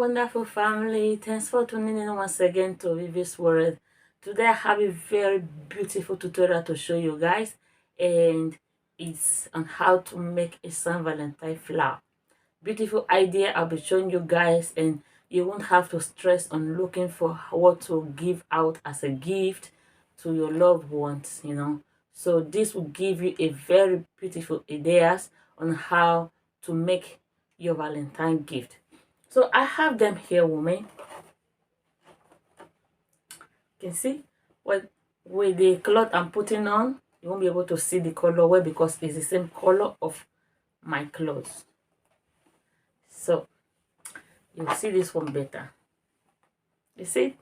wonderful family. Thanks for tuning in once again to Vivi's World. Today I have a very beautiful tutorial to show you guys, and it's on how to make a Saint Valentine flower. Beautiful idea I'll be showing you guys, and you won't have to stress on looking for what to give out as a gift to your loved ones, So this will give you a very beautiful ideas on how to make your Valentine gift. So I have them here with me. You can see what with the cloth I'm putting on, you won't be able to see the color well because it's the same color of my clothes. So you'll see this one better. You see?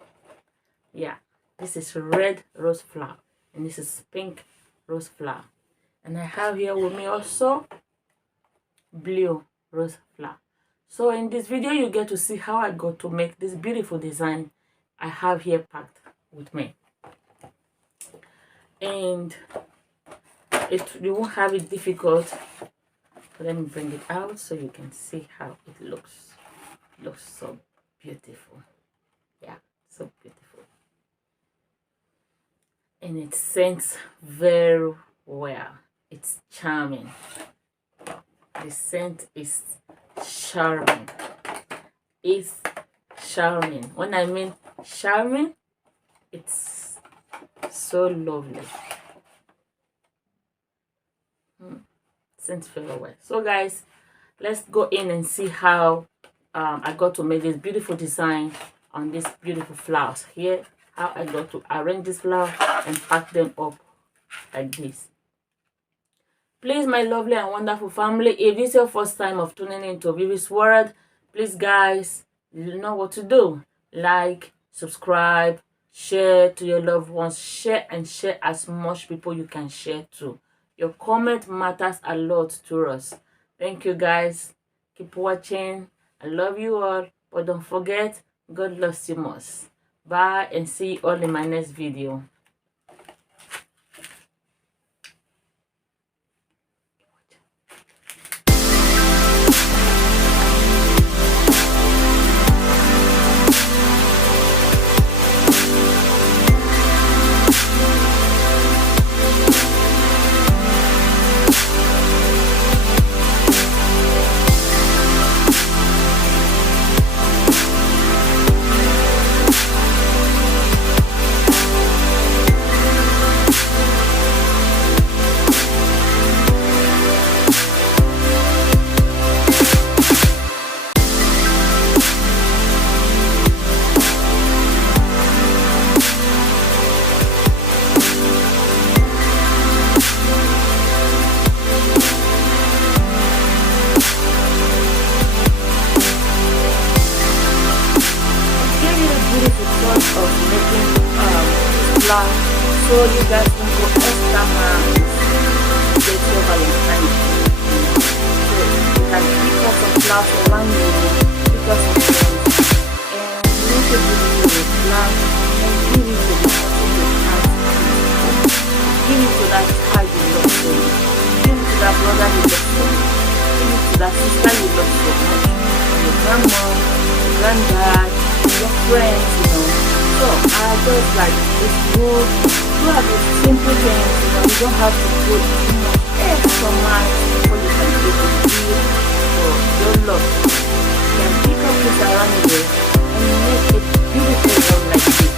Yeah, this is red rose flower and this is pink rose flower. And I have here with me also blue rose flower. So in this video you get to see how I got to make this beautiful design I have here packed with me. And you won't have it difficult. Let me bring it out so you can see how it looks. It looks so beautiful. Yeah, so beautiful. And it scents very well. It's charming. The scent is charming. It's charming. When I mean charming, it's so lovely. Scents very well. So guys, let's go in and see how I got to make this beautiful design on these beautiful flowers here. How I got to arrange this flower and pack them up like this. Please, my lovely and wonderful family, if this is your first time of tuning into Vivi's World, please guys, you know what to do. Like, subscribe, share to your loved ones, share and share as much people you can share to. Your comment matters a lot to us. Thank you guys. Keep watching. I love you all, but don't forget, God loves you most. Bye and see you all in my next video. Of making flower, so you guys can go extra miles to get your Valentine. So you can pick up some flowers for 1 minute, pick up some flowers, and make a beautiful flower and give it to the person you have. Give it to that child you love so much. Give it to that brother you love so much. Give it to that sister you love so much. Your grandma, your granddad, your friends, So I just like it's good. You have these simple things, you don't have to put too much extra miles before you can get a deal for your love. You can pick up this around here and make a beautiful love like this.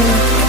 again.